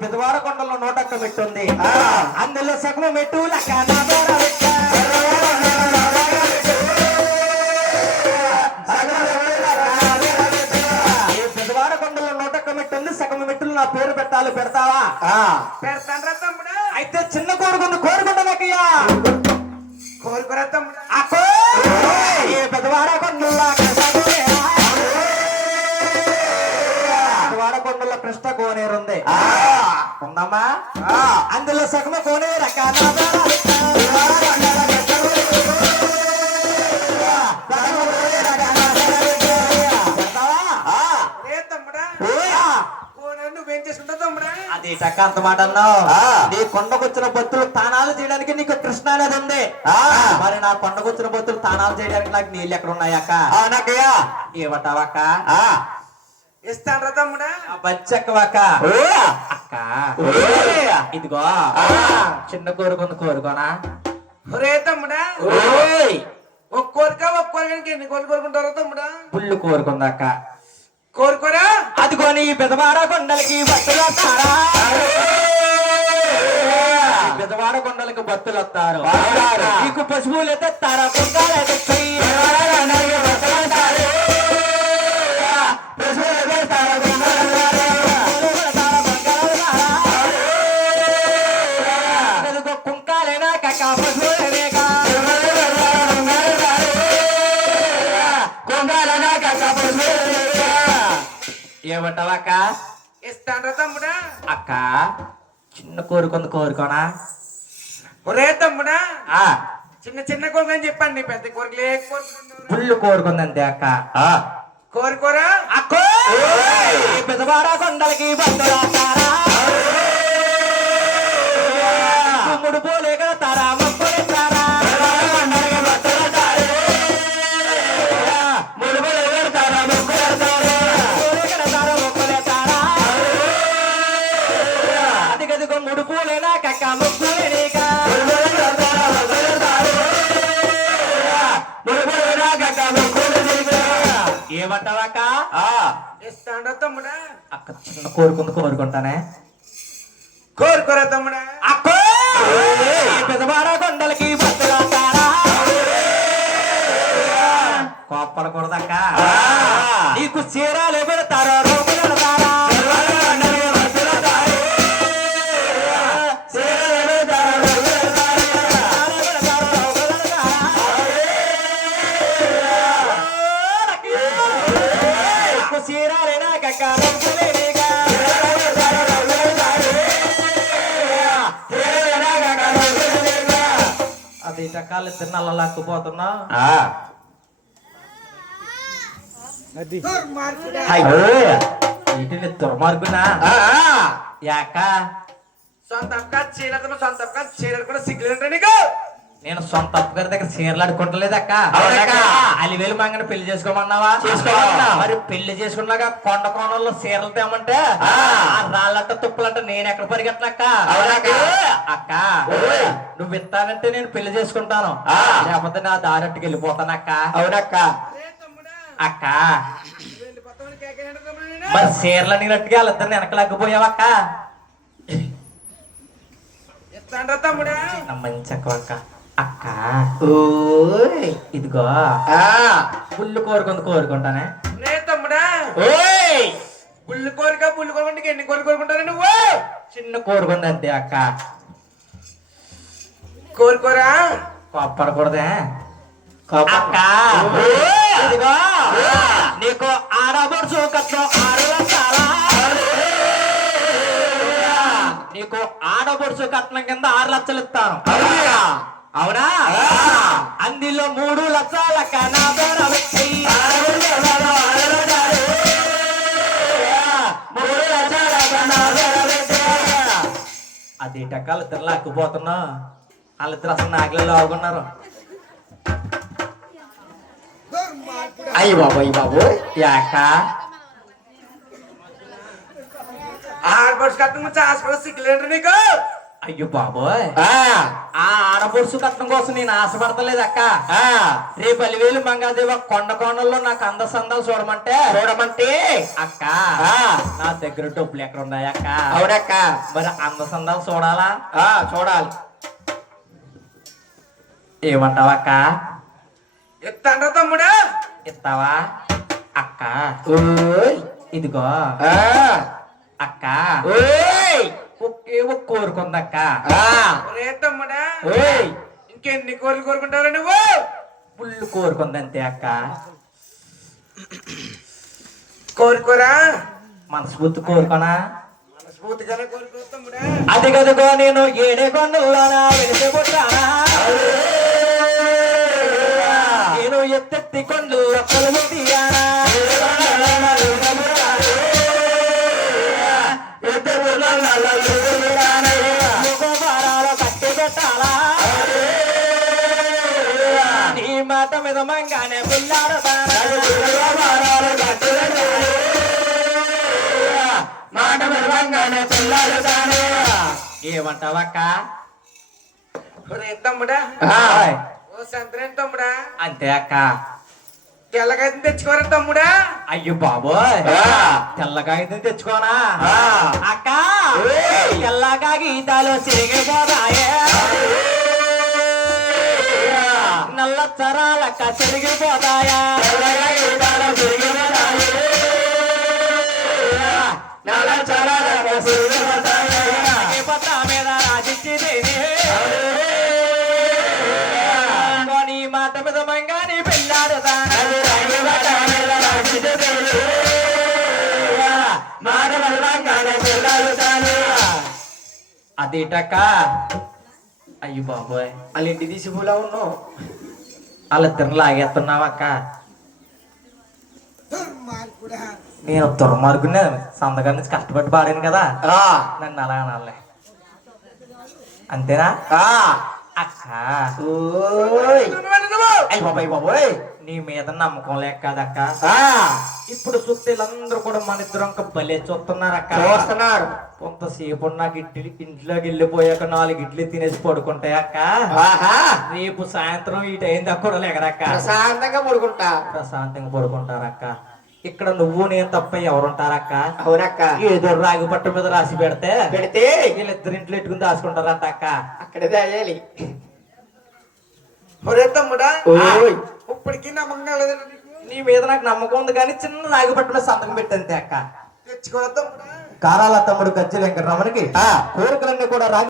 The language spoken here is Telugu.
పెదవాడ కొండలో నోటక్క మెట్టు ఉంది అందులో సగము మెట్టు పెదవాడ కొండలో నోటక్క మెట్టు ఉంది సగము మెట్టులు నా పేరు పెట్టాలి పెడతావా పెడతాను తమ్ముడు అయితే చిన్న కోరుకుంది కోరుకుంటానక్కయ్యా కోరుకురా తమ్ముడు పెదవాడ కొండలో పెదవాడ కొండలో కృష్ణ కోనేరు ఉంది ఉందమ్మా అందులో సగమ కోనేరు నువ్వేం చేసుకుంటావు తమ్ముడా అది చక్క అంత మాట అన్నావు నీ కొండకొచ్చిన భక్తులు తానాలు చేయడానికి నీకు కృష్ణ అనేది ఉంది మరి నా కొండకొచ్చిన భక్తులు తానాలు చేయడానికి నాకు నీళ్ళు ఎక్కడ ఉన్నాయక్క నాకయ్యా ఏమంటావక్క ఇస్తాను తమ్ముడా బచ్చక్కవక్క అక్క ఇదిగో చిన్న కోరుకుంది కోరుకోనా ఒరే తమ్ముడా ఒక కోరిక ఎన్ని కోరిక కోరుకుంటారో తమ్ముడా పుల్లు కోరుకుంది అక్క కోరుకోరా అదిగో నీ పెదవాడ కొండలకి భక్తులు వస్తారా పెదవాడ కొండలకి భక్తులు వస్తారు నీకు పశువులు ఎత్తారా కుంకాలు కుంకాలేనా కక్క పశువులేగా కుంకాలేనా కక్క ఏమంటావక్క ఇస్తాను తమ్ముడా అక్క చిన్న కోరుకుంది కోరుకోనా ఒరే తమ్ముడా చిన్న చిన్న కోరిక అని చెప్పండి పెద్ద కోరికలు ఏ పుల్లు కోరుకుంది అంతే అక్క కోరుకోరా అక్కో పెదవాడ కొండలకి బంధువులారా ముడు పోలే కడతారా మొక్కులేస్తారా ముడు పోలే కడతారా మొక్కులేస్తారా అది గదిగో ముడు పూలేనా కక్క మొక్కులేనిక ఏమంటావక్క ఇస్తాను తమ్ముడా అక్క చిన్న కోరుకుంది కోరుకుంటానే కోరుకోరా తమ్ముడా అక్కో పెదవాడ కొండలకి భక్తులారా కోప్పడకూడదక్క నీకు చీరాలు పెడతారో రోగులు పెడతారా చీరాలేనా కక్క అది టకాలు తిన్నల్ల లాక్కుపోతున్నా ఇంటిని దుర్మార్గునా యాక సొంత చీరలు కూడా సిగ్గులేంటే నీకు నేను సొంత అప్పు గారి దగ్గర చీరలు ఆడుకుంటలేదక్క అలివేలు మంగని పెళ్లి చేసుకోమన్నావా మరి పెళ్లి చేసుకున్నాక కొండ కోణంలో చీరలు తేమంటే రాళ్ళంట తుప్పులంట నేను ఎక్కడ పరిగెత్తనక్క అక్క నువ్వు ఇస్తానంటే నేను పెళ్లి చేసుకుంటాను లేకపోతే నా దారట్టుకి వెళ్ళిపోతానక్క అవునక్క అక్క మరి చీరలు అడిగినట్టుగా వాళ్ళిద్దరిని వెనకలేకపోయావక్క తమ్ముడా మంచి అక్క అక్క ఇదిగో పుల్లు కోరుకుంది కోరుకుంటానే తమ్ముడా పుల్లు కోరిక ఎన్ని కోరిక కోరుకుంటారా నువ్వు చిన్న కోరుకుంది అంతే అక్క కోరుకోరా కోప్పడకూడదే అక్క ఇదిగో నీకు ఆడబడుచు కట్నం 6 లక్షలా నీకు ఆడబడుచు కట్నం కింద 6 లక్షలు ఇస్తాను అవునా అందులో 3 లక్షల కన్నా అది టకాలు ఇద్దరు లాక్కుపోతున్నా వాళ్ళిద్దరు అసలు నాగలలో ఆగున్నారు అయ్యి బాబు యాక ఆడపడుచు కట్నం గురించి హాస్పిటల్ సిగ్గులేంటారు నీకు అయ్యో బాబోయ్, ఆ ఆడపడుచు కట్నం కోసం నేను ఆశపడతలేదు అక్క. రేపు 10,000 మంగాదేవ కొండ కోణంలో నాకు అందసందాలు చూడమంటే అక్క నా దగ్గర డబ్బులు ఎక్కడ ఉన్నాయి అక్క? అవునక్క. మరి అందసందాలు చూడాలా? చూడాలి. ఏమంటావా అక్క? ఎత్తాండ్రా తమ్ముడా. ఇస్తావా అక్క? ఇదిగో అక్క, ఒకే ఒక్క కోరుకుందక్క. ఒరే తమ్ముడా, ఇంకెన్ని కోరికలు కోరుకుంటారా నువ్వు? పుల్లు కోరుకుందంతే అక్క. కోరుకోరా? మనస్ఫూర్తి కోరుకోనా? మనస్ఫూర్తిగానే కోరుకో తమ్ముడా. అది కదుగో నేను ఏడే కొండల్లోనా వెలిసే పుట్టానా, నేను ఎత్తెత్తి కొండలు కొలువు తీయానా, కట్టి పెట్టాలా, నీ మాట మీద మంగానే పిల్లాడతానా, మాట మీద మంగానే పిల్లాడతానే. ఏమంటావక్క? ఒరే తమ్ముడా, ఓ సంతరేం తమ్ముడా. అంతే అక్క. తెల్లగైతే తెచ్చుకోరా తమ్ముడా. అయ్యో బాబోయ్, తెల్లకాగితం తెచ్చుకోనా అక్క? తెల్లగా గీతాలు చెరిగిపోతాయే, నల్ల చరాలక్క చెరిగిపోతాయా, నల్ల చరాలక్క చెరిగిపోతాయా, పట్టా మీద రాజిచ్చింది నీ మాట మీద మంగాని పెళ్ళాడుతాను, అదేటక్క? అయ్యి బాబోయ్, వాళ్ళ ఇంటి తీసిపోలా ఉన్నావు. వాళ్ళిద్దరు లాగేస్తున్నావు అక్క. నేను దుర్మార్గునే, సందగా నుంచి కష్టపడి పాడాను కదా, నన్ను అలా అనాలే. అంతేనా అక్క? అయ్యి బాబాయ్ బాబోయ్, నీ మీద నమ్మకం లేక కదక్క. ఇప్పుడు సుత్తీలందరూ కూడా మన ఇద్దరం భలే చూస్తున్నారక్క. చూస్తున్నారు. కొంతసేపు నాకు ఇంట్లోకి వెళ్ళిపోయాక 4 ఇడ్లీ తినేసి పడుకుంటాయి అక్క. రేపు సాయంత్రం ఈ టైం దాకా కూడా లేకరక్క. ప్రశాంతంగా పడుకుంటా. ప్రశాంతంగా పడుకుంటారక్క. ఇక్కడ నువ్వు నేను తప్ప ఎవరుంటారక్క? అవునక్క. ఏదో రాగి పట్టు మీద రాసి పెడితే వీళ్ళిద్దరు ఇంట్లో ఎట్టుకుని దాచుకుంటారంట అక్క. అక్కడే దాయాలి. ఒరే తమ్ముడా, ఇప్పటికీ నమ్మకం లేదు నీ మీద నాకు నమ్మకం ఉంది కానీ చిన్న రాగి పట్టు మీద సంతకం పెట్టంతే అక్క. తెచ్చుకో తమ్ముడా. కారాల తమ్ముడు గజ్జి వెంకటరమణికి కోరికలన్నీ కూడా రాగి